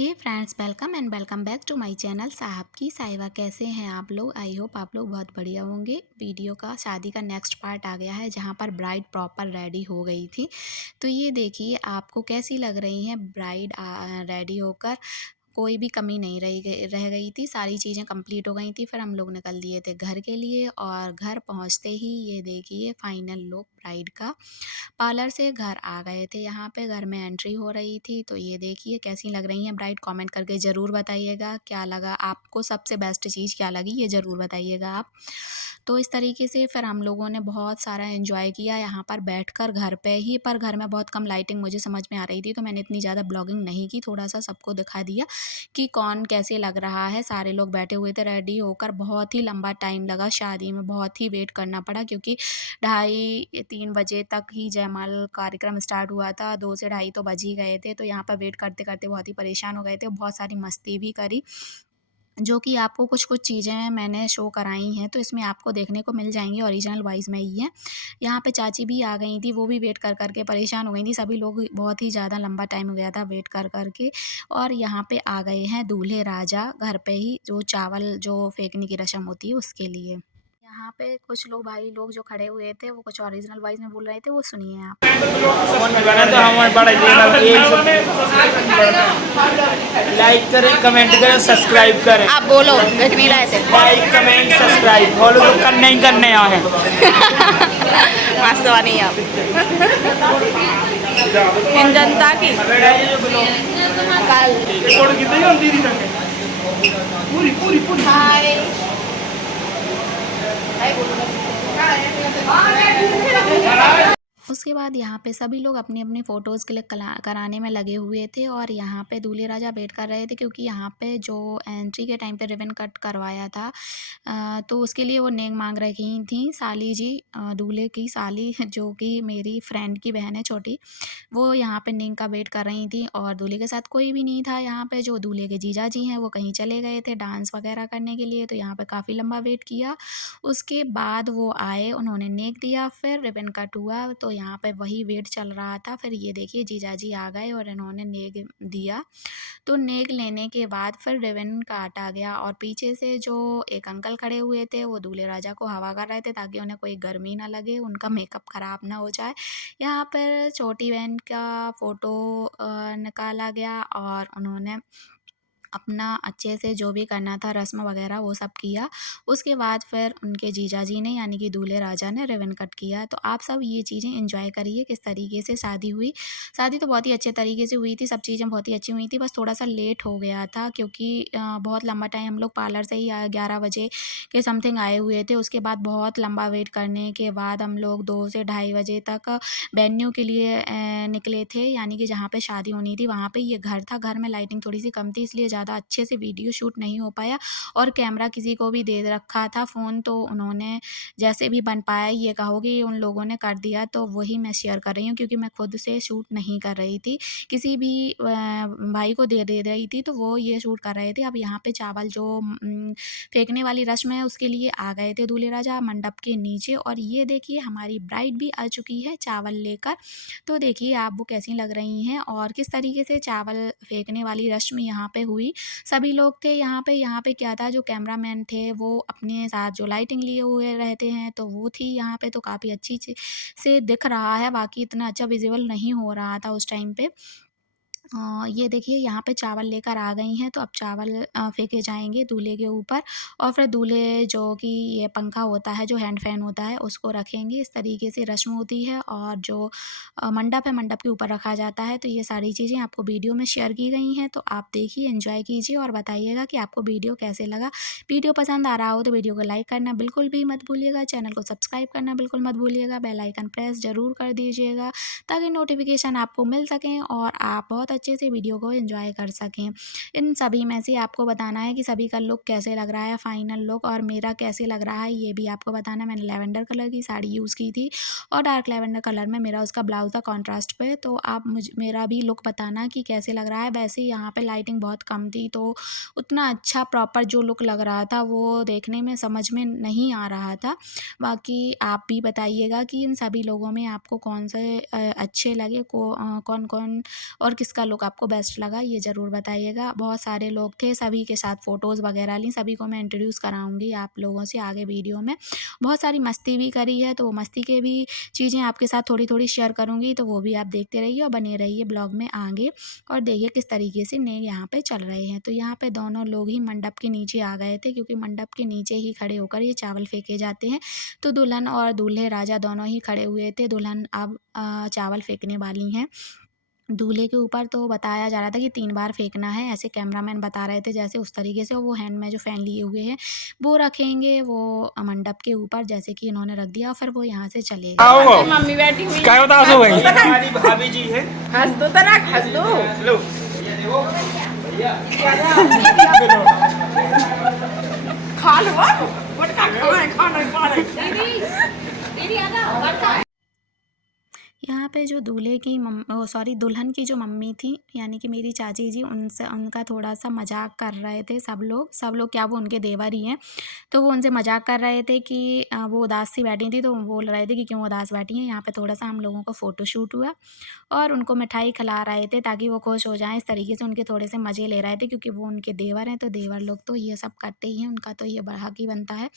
Hey friends, welcome and welcome back to my channel साहब की साहिबा। कैसे हैं आप लोग? आई होप आप लोग बहुत बढ़िया होंगे। वीडियो का शादी का नेक्स्ट पार्ट आ गया है जहां पर ब्राइड प्रॉपर रेडी हो गई थी। तो ये देखिए आपको कैसी लग रही है ब्राइड रेडी होकर। कोई भी कमी नहीं रह गई थी, सारी चीज़ें कंप्लीट हो गई थी। फिर हम लोग निकल दिए थे घर के लिए और घर पहुंचते ही ये देखिए फाइनल लुक ब्राइड का। पार्लर से घर आ गए थे, यहाँ पे घर में एंट्री हो रही थी। तो ये देखिए कैसी लग रही हैं ब्राइड, कमेंट करके ज़रूर बताइएगा क्या लगा आपको, सबसे बेस्ट चीज़ क्या लगी ये ज़रूर बताइएगा आप। तो इस तरीके से फिर हम लोगों ने बहुत सारा एंजॉय किया यहाँ पर बैठकर घर पे ही। पर घर में बहुत कम लाइटिंग मुझे समझ में आ रही थी, तो मैंने इतनी ज़्यादा ब्लॉगिंग नहीं की, थोड़ा सा सबको दिखा दिया कि कौन कैसे लग रहा है। सारे लोग बैठे हुए थे रेडी होकर, बहुत ही लंबा टाइम लगा शादी में, बहुत ही वेट करना पड़ा क्योंकि 2:30-3 बजे तक ही जयमाल कार्यक्रम स्टार्ट हुआ था। 2 से ढाई तो बज ही गए थे, तो यहाँ पर वेट करते-करते बहुत ही परेशान हो गए थे। बहुत सारी मस्ती भी करी, जो कि आपको कुछ-कुछ चीज़ें मैंने शो कराई हैं, तो इसमें आपको देखने को मिल जाएँगी, ओरिजिनल वॉइस में ही है। यहाँ पे चाची भी आ गई थी, वो भी वेट कर के परेशान हो गई थी। सभी लोग, बहुत ही ज़्यादा लंबा टाइम हो गया था वेट कर के। और यहाँ पे आ गए हैं दूल्हे-राजा घर पे ही, जो चावल जो फेंकने की रस्म होती है उसके लिए। यहाँ पे कुछ लोग, भाई लोग जो खड़े हुए थे, वो कुछ ओरिजिनल वॉइस में बोल रहे थे, वो सुनिए आप। लाइक करें, कमेंट करें, सब्सक्राइब करें। आप बोलो, घट भी रहे थे। लाइक कमेंट सब्सक्राइब फॉलो तो करने ही करने यहाँ है। वास्तवानी आप इन जनता की उसके बाद यहाँ पे सभी लोग अपनी-अपनी फ़ोटोज़ क्लिक कराने में लगे हुए थे और यहाँ पे दूल्हे राजा वेट कर रहे थे क्योंकि यहाँ पे जो एंट्री के टाइम पे रिबन कट करवाया था, तो उसके लिए वो नेक मांग रही थी साली जी, दूल्हे की साली जो कि मेरी फ्रेंड की बहन है छोटी। वो यहाँ पे नेक का वेट कर रही थी और दूल्हे के साथ कोई भी नहीं था यहाँ पे। जो दूल्हे के जीजा जी हैं वो कहीं चले गए थे डांस वगैरह करने के लिए, तो यहाँ पे काफ़ी लंबा वेट किया। उसके बाद वो आए, उन्होंने नेक दिया, फिर रिबन कट हुआ, तो यहाँ पे वही वेट चल रहा था। फिर ये देखिए जीजाजी आ गए और इन्होंने नेक दिया। तो नेक लेने के बाद फिर रिबन काटा गया और पीछे से जो एक अंकल खड़े हुए थे, वो दूल्हे राजा को हवा कर रहे थे ताकि उन्हें कोई गर्मी ना लगे, उनका मेकअप खराब ना हो जाए। यहाँ पर छोटी बहन का फ़ोटो निकाला गया और उन्होंने अपना अच्छे से जो भी करना था रस्म वगैरह वो सब किया। उसके बाद फिर उनके जीजाजी ने, यानी कि दूल्हे राजा ने रिबन कट किया। तो आप सब ये चीज़ें एंजॉय करिए किस तरीके से शादी हुई। शादी तो बहुत ही अच्छे तरीके से हुई थी, सब चीज़ें बहुत ही अच्छी हुई थी, बस थोड़ा-सा लेट हो गया था क्योंकि बहुत लंबा टाइम हम लोग पार्लर से ही 11 बजे के समथिंग आए हुए थे। उसके बाद बहुत लंबा वेट करने के बाद हम लोग 2 से ढाई बजे तक वेन्यू के लिए निकले थे, यानी कि जहाँ पे शादी होनी थी वहाँ पे। ये घर था, घर में लाइटिंग थोड़ी-सी कम थी, इसलिए ज़्यादा अच्छे से वीडियो शूट नहीं हो पाया और कैमरा किसी को भी दे रखा था फ़ोन, तो उन्होंने जैसे भी बन पाया, ये कहो कि उन लोगों ने कर दिया, तो वही मैं शेयर कर रही हूँ क्योंकि मैं खुद से शूट नहीं कर रही थी। किसी भी भाई को दे रही थी, तो वो ये शूट कर रहे थे। अब यहाँ पे चावल जो फेंकने वाली रस्म है उसके लिए आ गए थे दूल्हे राजा मंडप के नीचे और ये देखिए हमारी ब्राइड भी आ चुकी है चावल लेकर। तो देखिए आप वो कैसी लग रही हैं और किस तरीके से चावल फेंकने वाली रस्म यहाँ पे हुई। सभी लोग थे यहाँ पे क्या था, जो कैमरामैन थे वो अपने साथ जो लाइटिंग लिए हुए रहते हैं, तो वो थी यहाँ पे, तो काफ़ी अच्छी से दिख रहा है, बाकी इतना अच्छा विज़ुअल नहीं हो रहा था उस टाइम पे। ये देखिए यहाँ पे चावल लेकर आ गई हैं, तो अब चावल फेंके जाएँगे दूल्हे के ऊपर और फिर दूल्हे जो कि ये पंखा होता है, जो हैंड फैन होता है, उसको रखेंगे। इस तरीके से रस्म होती है और जो मंडप है, मंडप के ऊपर रखा जाता है। तो ये सारी चीज़ें आपको वीडियो में शेयर की गई हैं, तो आप देखिए, एन्जॉय कीजिए और बताइएगा कि आपको वीडियो कैसे लगा। वीडियो पसंद आ रहा हो तो वीडियो को लाइक करना बिल्कुल भी मत भूलिएगा, चैनल को सब्सक्राइब करना बिल्कुल मत भूलिएगा, बेल आइकन प्रेस ज़रूर कर दीजिएगा ताकि नोटिफिकेशन आपको मिल सकें और आप बहुत अच्छे से वीडियो को एंजॉय कर सकें। इन सभी में से आपको बताना है कि सभी का लुक कैसे लग रहा है, फाइनल लुक, और मेरा कैसे लग रहा है ये भी आपको बताना है। मैंने लैवेंडर कलर की साड़ी यूज़ की थी और डार्क लैवेंडर कलर में मेरा उसका ब्लाउज़ था कॉन्ट्रास्ट पे। तो आप मेरा भी लुक बताना कि कैसे लग रहा है। वैसे यहाँ पे लाइटिंग बहुत कम थी, तो उतना अच्छा प्रॉपर जो लुक लग रहा था वो देखने में समझ में नहीं आ रहा था। बाकी आप भी बताइएगा कि इन सभी लोगों में आपको कौन से अच्छे लगे, कौन-कौन और किसका लुक आपको बेस्ट लगा ये ज़रूर बताइएगा। बहुत सारे लोग थे, सभी के साथ फ़ोटोज़ वगैरह लीं, सभी को मैं इंट्रोड्यूस कराऊँगी आप लोगों से आगे वीडियो में। बहुत सारी मस्ती भी करी है, तो वो मस्ती के भी चीज़ें आपके साथ थोड़ी-थोड़ी शेयर करूँगी, तो वो भी आप देखते रहिए और बने रहिए ब्लॉग में आगे। और देखिए किस तरीके से नेग यहाँ पे चल रहे हैं। तो यहाँ पे दोनों लोग ही मंडप के नीचे आ गए थे, क्योंकि मंडप के नीचे ही खड़े होकर ये चावल फेंके जाते हैं। तो दुल्हन और दूल्हे राजा दोनों ही खड़े हुए थे। दुल्हन अब चावल फेंकने वाली हैं दूल्हे के ऊपर। तो बताया जा रहा था कि 3 बार फेंकना है, ऐसे कैमरामैन बता रहे थे जैसे उस तरीके से। और वो हैंड में जो फ़ैन लिए हुए हैं वो रखेंगे वो मंडप के ऊपर, जैसे कि इन्होंने रख दिया और फिर वो यहाँ से चले गए। आओ मम्मी बैठी हुई क्या बताओ सो भाई हमारी भाभी जी है हंस दो तनक हंस दो लो खा लो गुटखा खाना यहाँ पे जो दूल्हे की दुल्हन की जो मम्मी थी, यानी कि मेरी चाची जी, उनसे उनका थोड़ा-सा मज़ाक कर रहे थे सब लोग क्या, वो उनके देवर ही हैं। तो वो उनसे मज़ाक कर रहे थे कि वो उदास सी बैठी थी, तो वो बोल रहे थे कि क्यों उदास बैठी हैं। यहाँ पे थोड़ा-सा हम लोगों का फ़ोटोशूट हुआ और उनको मिठाई खिला रहे थे ताकि वो खुश हो जाएँ। इस तरीके से उनके थोड़े से मज़े ले रहे थे, क्योंकि वो उनके देवर हैं, तो देवर लोग तो ये सब करते ही हैं, उनका तो ये हक ही बनता है।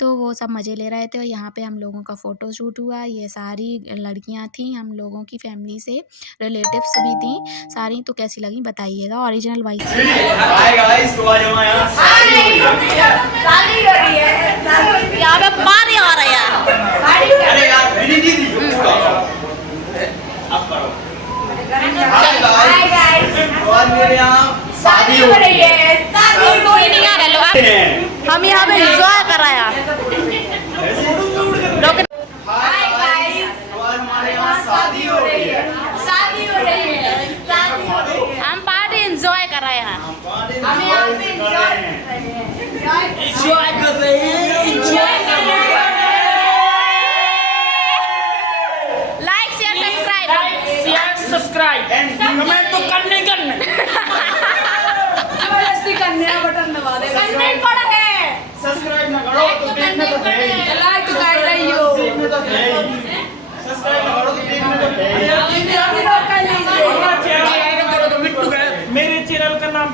तो वो सब मज़े ले रहे थे और यहाँ पे हम लोगों का फ़ोटोशूट हुआ। ये सारी लड़कियाँ थीं, हम लोगों की फैमिली से रिलेटिव्स भी थीं सारी। तो कैसी लगी बताइएगा। ओरिजिनल वॉइस हाय गाइस तो आज हमारे यहाँ शादी हो रही है यहाँ पे पानी आ रहा है अरे यार मेरी दीदी अब करो हाय गाइस और मेरे यहाँ शादी हो रही है कोई नहीं आ रहा लोग हम यहाँ पे एंजॉय कर रहे हैं लोग हाय गाइस और हमारे यहाँ शादी हो रही है हम पार्टी एंजॉय कर रहे हैं हम यहाँ पे एंजॉय कर रहे हैं like share subscribe and comment तो करने बटन दबा दे कमेंट पड़ा है सब्सक्राइब ना करो तो देखने तो है ही लाइक तो कर रही हो देखने तो है ही सब्सक्राइब ना करो तो देखने तो है ही मेरे चैनल का नाम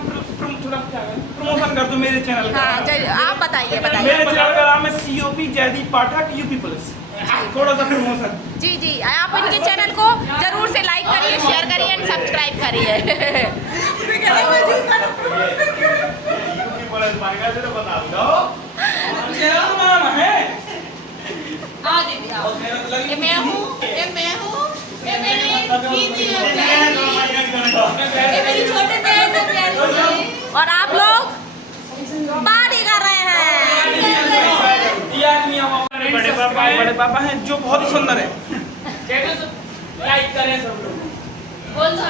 प्रमोशन कर दो मेरे चैनल का हाँ आप बताइए मेरे चैनल का नाम है COP जयदीप पाठक यूपी प्लस थोड़ा सा प्रमोशन जी जी आप इनके चैनल को जरूर से लाइक करिए शेयर करिए एंड सब्सक्राइब करिए यूपी पुलिस बन गया तो बता दो चैनल का नाम है ये मैं हूँ ये मेरी दीदी है ये मेरी छोटी बहन है प्यारी सी और आप लोग पार्टी कर रहे हैं ये आदमी हमारे बड़े पापा हैं जो बहुत ही सुंदर है लाइक करें सब लोग बोल दो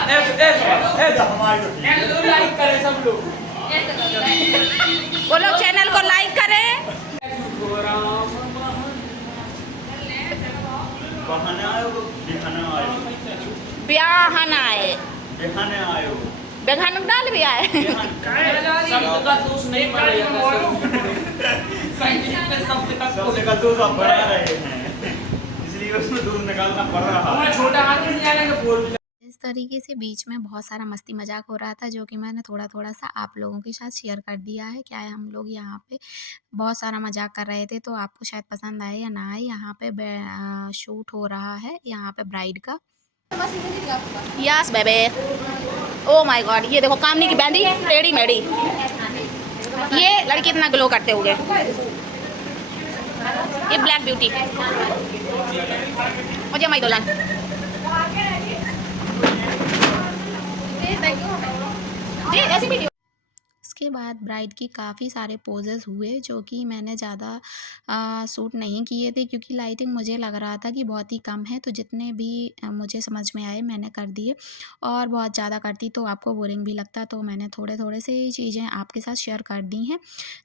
लाइक करें सब लोग वो लोग चैनल को लाइक करें बहाना आयो दिखाना आयो ब्याहन आए दिखाने आयो बेगान डाल भी आए शब्द का दोष नहीं पड़ेगा संगीत में शब्द का सबसे का दोष आप बढ़ा रहे हैं इसलिए उसमें दूर निकालना पड़ रहा है छोटा हाथ नहीं जाने का बोल इस तरीके से बीच में बहुत सारा मस्ती मजाक हो रहा था, जो कि मैंने थोड़ा-थोड़ा सा आप लोगों के साथ शेयर कर दिया है। क्या है, हम लोग यहाँ पे बहुत सारा मजाक कर रहे थे, तो आपको शायद पसंद आए या ना आए। यहाँ पे शूट हो रहा है यहाँ पे ब्राइड का। यस बेबे ओ माय गॉड ये देखो कामनी की बैंडी टेढ़ी मेढ़ी ये लड़की इतना ग्लो करते हुए ये ब्लैक ब्यूटी मुझे माई दुल्हन जी ऐसी वीडियो उसके बाद ब्राइड की काफ़ी सारे पोजेस हुए, जो कि मैंने ज़्यादा शूट नहीं किए थे, क्योंकि लाइटिंग मुझे लग रहा था कि बहुत ही कम है। तो जितने भी मुझे समझ में आए मैंने कर दिए, और बहुत ज़्यादा करती तो आपको बोरिंग भी लगता, तो मैंने थोड़े से ही चीज़ें आपके साथ शेयर कर दी हैं,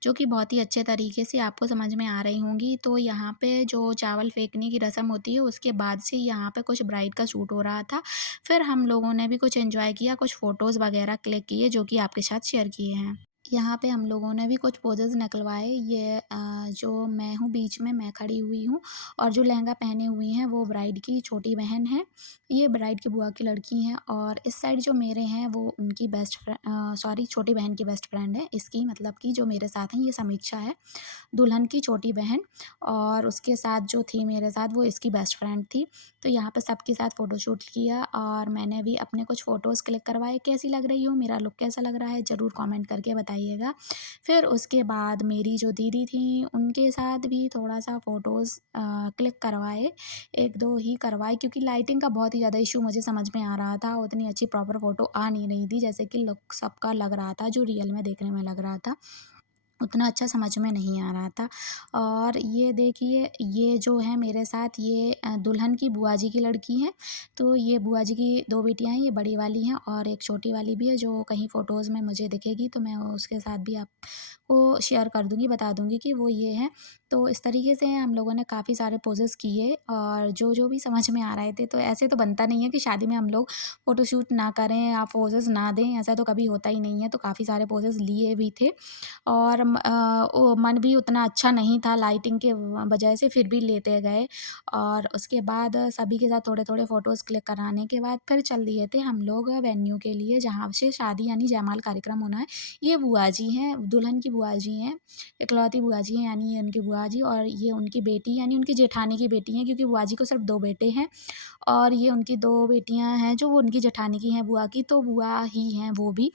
जो कि बहुत ही अच्छे तरीके से आपको समझ में आ रही होंगी। तो यहाँ पे जो चावल फेंकने की रस्म होती है, उसके बाद से यहाँ पे कुछ ब्राइड का शूट हो रहा था। फिर हम लोगों ने भी कुछ एंजॉय किया, कुछ फ़ोटोज़ वगैरह क्लिक किए, जो कि आपके साथ शेयर किए हैं। यहाँ पे हम लोगों ने भी कुछ पोजेज़ निकलवाए। ये जो मैं हूँ बीच में, मैं खड़ी हुई हूँ और जो लहंगा पहने हुई हैं वो ब्राइड की छोटी बहन है। ये ब्राइड की बुआ की लड़की हैं और इस साइड जो मेरे हैं वो उनकी सॉरी छोटी बहन की बेस्ट फ्रेंड है। इसकी मतलब कि जो मेरे साथ हैं ये समीक्षा है, दुल्हन की छोटी बहन, और उसके साथ जो थी मेरे साथ वो इसकी बेस्ट फ्रेंड थी। तो यहाँ पे सबके साथ फ़ोटोशूट किया और मैंने भी अपने कुछ फ़ोटोज़ क्लिक करवाए। कैसी लग रही हूँ, मेरा लुक कैसा लग रहा है, ज़रूर कमेंट करके बताइएगा। फिर उसके बाद मेरी जो दीदी थी उनके साथ भी थोड़ा-सा फ़ोटोज़ क्लिक करवाए, 1-2 ही करवाए क्योंकि लाइटिंग का बहुत ही ज़्यादा इश्यू मुझे समझ में आ रहा था। उतनी अच्छी प्रॉपर फ़ोटो आ नहीं रही थी जैसे कि लुक सबका लग रहा था, जो रियल में देखने में लग रहा था। उतना अच्छा समझ में नहीं आ रहा था। और ये देखिए, ये जो है मेरे साथ ये दुल्हन की बुआ जी की लड़की हैं। तो ये बुआ जी की 2 बेटियाँ हैं, ये बड़ी वाली हैं और एक छोटी वाली भी है जो कहीं फ़ोटोज़ में मुझे दिखेगी तो मैं उसके साथ भी आपको शेयर कर दूँगी, बता दूँगी कि वो ये हैं। तो इस तरीके से हम लोगों ने काफ़ी सारे पोजेज़ किए और जो भी समझ में आ रहे थे। तो ऐसे तो बनता नहीं है कि शादी में हम लोग फ़ोटोशूट ना करें या पोजेज़ ना दें, ऐसा तो कभी होता ही नहीं है। तो काफ़ी सारे पोजेज़ लिए भी थे और वो मन भी उतना अच्छा नहीं था लाइटिंग के वजह से, फिर भी लेते गए। और उसके बाद सभी के साथ थोड़े-थोड़े फ़ोटोज़ क्लिक कराने के बाद फिर चल दिए थे हम लोग वेन्यू के लिए जहाँ से शादी यानी जयमाल कार्यक्रम होना है। ये बुआ जी हैं, दुल्हन की बुआ जी हैं, इकलौती बुआ जी हैं यानी ये उनकी बुआ जी और ये उनकी बेटी यानी उनकी जेठानी की बेटी हैं क्योंकि बुआ जी को सिर्फ़ 2 बेटे हैं और ये उनकी 2 बेटियाँ हैं जो वो उनकी जेठानी की हैं बुआ की, तो बुआ ही हैं वो भी।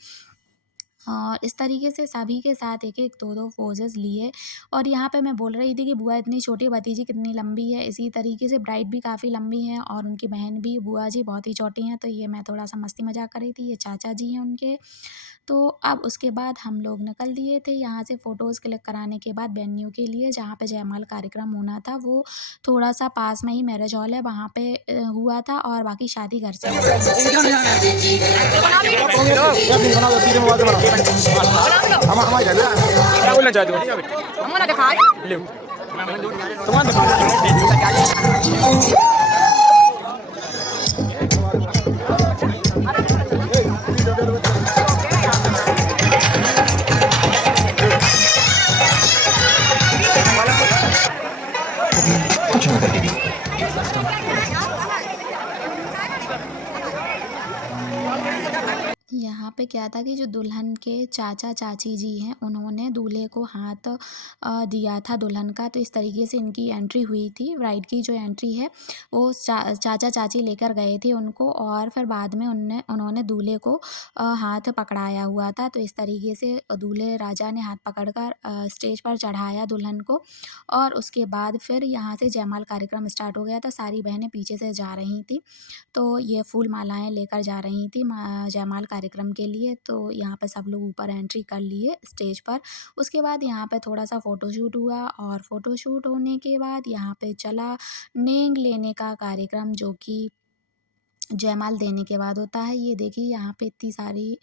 और इस तरीके से सभी के साथ एक-एक, दो-दो पोजेज़ लिए और यहाँ पे मैं बोल रही थी कि बुआ इतनी छोटी, भतीजी कितनी लंबी है। इसी तरीके से ब्राइड भी काफ़ी लंबी है और उनकी बहन भी, बुआ जी बहुत ही छोटी हैं। तो ये मैं थोड़ा-सा मस्ती मज़ाक कर रही थी। ये चाचा जी हैं उनके। तो अब उसके बाद हम लोग निकल दिए थे यहाँ से फ़ोटोज़ क्लिक कराने के बाद वेन्यू के लिए जहाँ पे जयमाल कार्यक्रम होना था। वो थोड़ा-सा पास में ही मैरिज हॉल है, वहाँ पे हुआ था और बाकी शादी घर से क्या बोलना चाहते हो? ले। तुम्हारा यहाँ पे क्या था कि जो दुल्हन के चाचा-चाची जी हैं, उन्होंने दूल्हे को हाथ दिया था दुल्हन का, तो इस तरीके से इनकी एंट्री हुई थी। ब्राइड की जो एंट्री है, वो चाचा-चाची लेकर गए थे उनको और फिर बाद में उन्होंने दूल्हे को हाथ पकड़ाया हुआ था। तो इस तरीके से दूल्हे राजा ने हाथ पकड़कर स्टेज पर चढ़ाया दुल्हन को और उसके बाद फिर यहाँ से जयमाल कार्यक्रम स्टार्ट हो गया था। सारी बहनें पीछे से जा रही थीं। तो ये फूल मालाएँ लेकर जा रही थी जयमाल कार्यक्रम के लिए। तो यहाँ पे सब लोग ऊपर एंट्री कर लिए स्टेज पर। उसके बाद यहाँ पे थोड़ा-सा फ़ोटोशूट हुआ और फ़ोटोशूट होने के बाद यहाँ पे चला नेंग लेने का कार्यक्रम जो कि जयमाल देने के बाद होता है। ये देखिए यहाँ पे इतनी सारी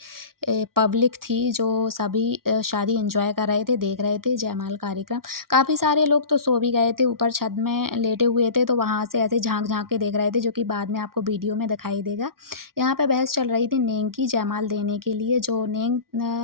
पब्लिक थी जो सभी शादी एन्जॉय कर रहे थे, देख रहे थे जयमाल कार्यक्रम। काफ़ी सारे लोग तो सो भी गए थे, ऊपर छत में लेटे हुए थे तो वहाँ से ऐसे झाँक-झाँक के देख रहे थे जो कि बाद में आपको वीडियो में दिखाई देगा। यहाँ पे बहस चल रही थी नेंग की जयमाल देने के लिए, जो नेंग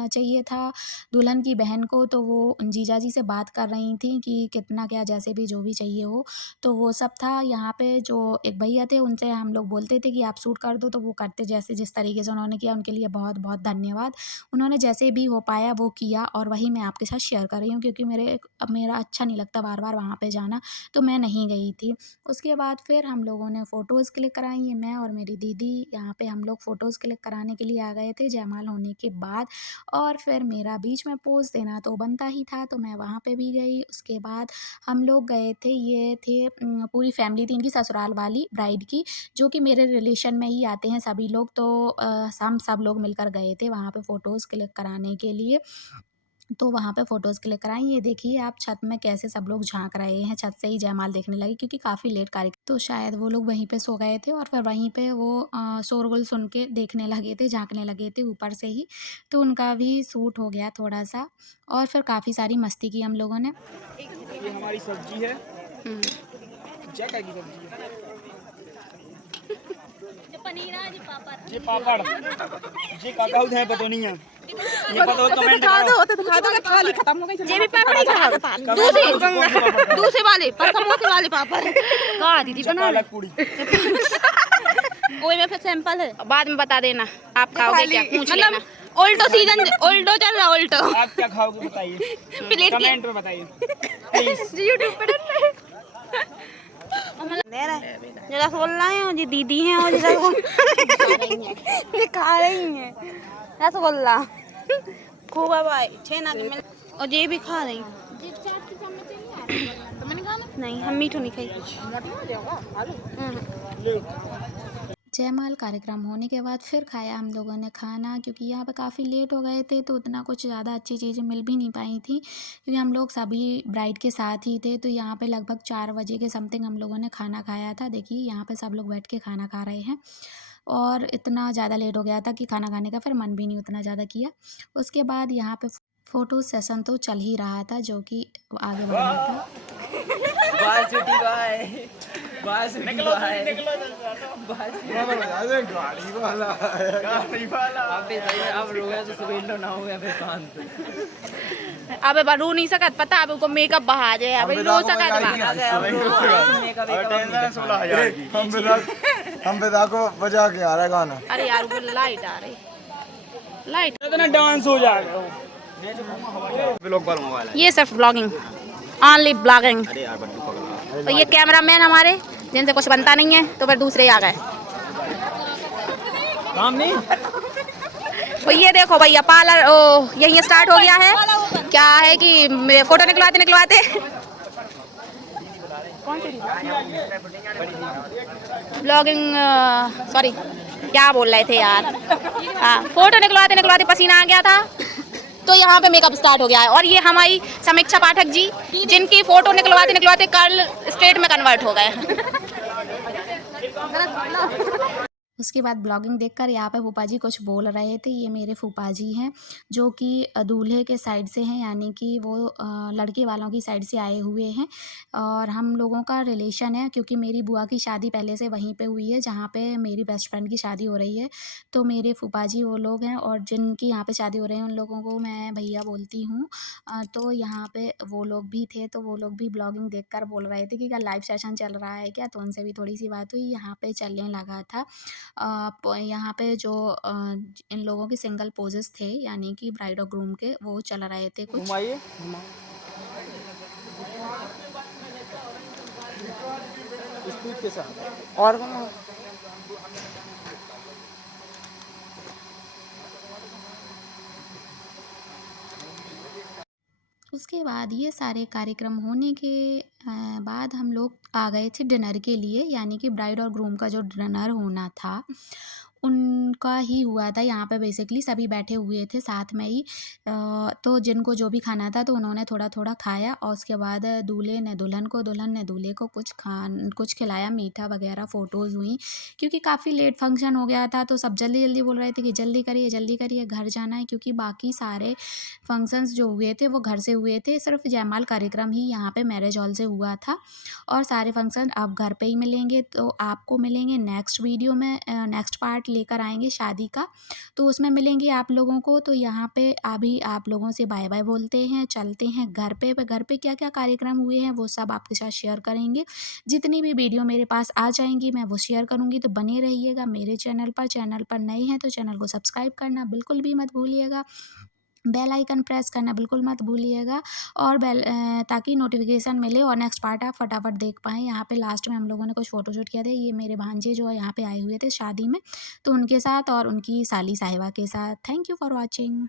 चाहिए था दुल्हन की बहन को तो वो जीजाजी से बात कर रही थी कि कितना क्या जैसे भी जो भी चाहिए हो। तो वो सब था। यहाँ पे जो एक भैया थे उनसे हम लोग बोलते थे कि आप शूट कर दो तो वो करते, जैसे जिस तरीके से उन्होंने किया उनके लिए बहुत-बहुत धन्यवाद। उन्होंने जैसे भी हो पाया वो किया और वही मैं आपके साथ शेयर कर रही हूँ क्योंकि मेरा अच्छा नहीं लगता बार-बार वहाँ पे जाना, तो मैं नहीं गई थी। उसके बाद फिर हम लोगों ने फ़ोटोज़ क्लिक कराई, ये मैं और मेरी दीदी यहाँ पे हम लोग फ़ोटोज़ क्लिक कराने के लिए आ गए थे जयमाल होने के बाद और फिर मेरा बीच में पोज़ देना तो बनता ही था, तो मैं वहाँ पे भी गई। उसके बाद हम लोग गए थे, ये थे पूरी फैमिली थी इनकी ससुराल वाली ब्राइड की, जो कि मेरे रिलेशन में ही आते हैं सभी लोग। तो हम सब लोग मिलकर गए थे वहाँ पे फ़ोटोज़ क्लिक कराने के लिए। तो वहाँ पे फ़ोटोज़ क्लिक कराई। ये देखिए आप छत में कैसे सब लोग झाँक रहे हैं, छत से ही जयमाल देखने लगे क्योंकि काफ़ी लेट कार्यक्रम, तो शायद वो लोग वहीं पे सो गए थे और फिर वहीं पे वो शोरगुल सुन के देखने लगे थे, झाँकने लगे थे ऊपर से ही। तो उनका भी शूट हो गया थोड़ा-सा और फिर काफ़ी सारी मस्ती की हम लोगों ने। ये हमारी सब्जी है। क्या की सब्जी है? ये पापड़ ये काका उधर पता नहीं है ये पता कमेंट करो खाली खत्म हो गई ये भी पापड़ ही खा दूसरे वाले समोसे वाले पापड़ कहा दीदी बना अलग पूरी वही में फिर सैंपल है बाद में बता देना आप खाओगे क्या पूछ लेना उल्टो सीजन उल्टो चल रहा उल्टो आप क्या खाओगे बताइए प्लीज कमेंट में बताइए प्लीज यूट्यूब पे दे रहे जरा बोल रहे हैं जी दीदी हैं और ये खा रही हैं रसगुल्ला खूब है भाई छेना की मिल और ये भी खा रही नहीं हम मीठू नहीं खाई जयमाल कार्यक्रम होने के बाद फिर खाया हम लोगों ने खाना, क्योंकि यहाँ पे काफ़ी लेट हो गए थे तो उतना कुछ ज़्यादा अच्छी चीज़ें मिल भी नहीं पाई थी, क्योंकि हम लोग सभी ब्राइड के साथ ही थे। तो यहाँ पे लगभग 4 बजे के समथिंग हम लोगों ने खाना खाया था। देखिए यहाँ पे सब लोग बैठ के खाना खा रहे हैं और इतना ज़्यादा लेट हो गया था कि खाना खाने का फिर मन भी नहीं उतना ज़्यादा किया। उसके बाद यहाँ पे फ़ोटो सेशन तो चल ही रहा था, जो कि आगे बढ़ना था। बाय सिटी बाय बाय सिटी बाय गाड़ी वाला अबे सही है अब रोया तो सुबह ना हो गया फिर शांत अब रू नहीं सकत पता अब को मेकअप बहा जाए अब रो सकत हम विदा को बजा के आ रहा है गाना। अरे यार वो लाइट आ रही लाइट इतना डांस हो जाएगा व्लॉग वाला मोबाइल ये सिर्फ ब्लॉगिंग ओनली ब्लॉगिंग। अरे यार बट्टू पकड़ा तो ये कैमरामैन हमारे जिनसे कुछ बनता नहीं है तो फिर दूसरे आ गए। काम नहीं तो ये देखो भैया पार्लर ओ यही स्टार्ट हो गया है। क्या है कि फोटो निकलवाते निकलवाते ब्लॉगिंग सॉरी क्या बोल रहे थे यार हाँ फोटो निकलवाते निकलवाते पसीना आ गया था तो यहाँ पे मेकअप स्टार्ट हो गया है। और ये हमारी समीक्षा पाठक जी जिनकी फोटो निकलवाते निकलवाते कर्ल स्ट्रेट में कन्वर्ट हो गए। उसके बाद ब्लॉगिंग देखकर यहाँ पे फूफा जी कुछ बोल रहे थे। ये मेरे फूफा जी हैं जो कि दूल्हे के साइड से हैं, यानी कि वो लड़के वालों की साइड से आए हुए हैं और हम लोगों का रिलेशन है, क्योंकि मेरी बुआ की शादी पहले से वहीं पे हुई है जहाँ पे मेरी बेस्ट फ्रेंड की शादी हो रही है। तो मेरे फूफा जी वो लोग हैं और जिनकी यहाँ पे शादी हो रही है उन लोगों को मैं भैया बोलती हूँ। तो यहाँ पे वो लोग भी थे, तो वो लोग भी ब्लॉगिंग देखकर बोल रहे थे कि क्या लाइव सेशन चल रहा है क्या, तो उनसे भी थोड़ी सी बात हुई। यहाँ पे चलने लगा था यहाँ पे जो इन लोगों के सिंगल पोजेस थे, यानी कि ब्राइड और ग्रूम के, वो चल रहे थे कुछ। घुमाइए स्पीड के साथ और उसके बाद ये सारे कार्यक्रम होने के बाद हम लोग आ गए थे डिनर के लिए, यानी कि ब्राइड और ग्रूम का जो डिनर होना था उनका ही हुआ था। यहाँ पे बेसिकली सभी बैठे हुए थे साथ में ही। तो जिनको जो भी खाना था तो उन्होंने थोड़ा थोड़ा खाया और उसके बाद दूल्हे ने दुल्हन को, दुल्हन ने दूल्हे को कुछ खिलाया, मीठा वगैरह, फ़ोटोज़ हुई। क्योंकि काफ़ी लेट फंक्शन हो गया था तो सब जल्दी जल्दी बोल रहे थे कि जल्दी करिए घर जाना है, क्योंकि बाकी सारे फंक्शंस जो हुए थे वो घर से हुए थे। सिर्फ जयमाल कार्यक्रम ही यहाँ पे मैरिज हॉल से हुआ था और सारे फंक्शन अब घर पे ही मिलेंगे। तो आपको मिलेंगे नेक्स्ट वीडियो में, नेक्स्ट पार्ट लेकर आएंगे शादी का, तो उसमें मिलेंगे आप लोगों को। तो यहाँ पे अभी आप लोगों से बाय बाय बोलते हैं, चलते हैं घर पे। घर पे क्या क्या कार्यक्रम हुए हैं वो सब आपके साथ शेयर करेंगे। जितनी भी वीडियो मेरे पास आ जाएंगी मैं वो शेयर करूँगी, तो बने रहिएगा मेरे चैनल पर। चैनल पर नए हैं तो चैनल को सब्सक्राइब करना बिल्कुल भी मत भूलिएगा, बेल आइकन प्रेस करना बिल्कुल मत भूलिएगा और ताकि नोटिफिकेशन मिले और नेक्स्ट पार्ट आप फटाफट देख पाएँ। यहाँ पे लास्ट में हम लोगों ने कुछ फ़ोटोशूट किया था, ये मेरे भांजे जो यहाँ पे आए हुए थे शादी में, तो उनके साथ और उनकी साली साहिबा के साथ। Thank you for watching.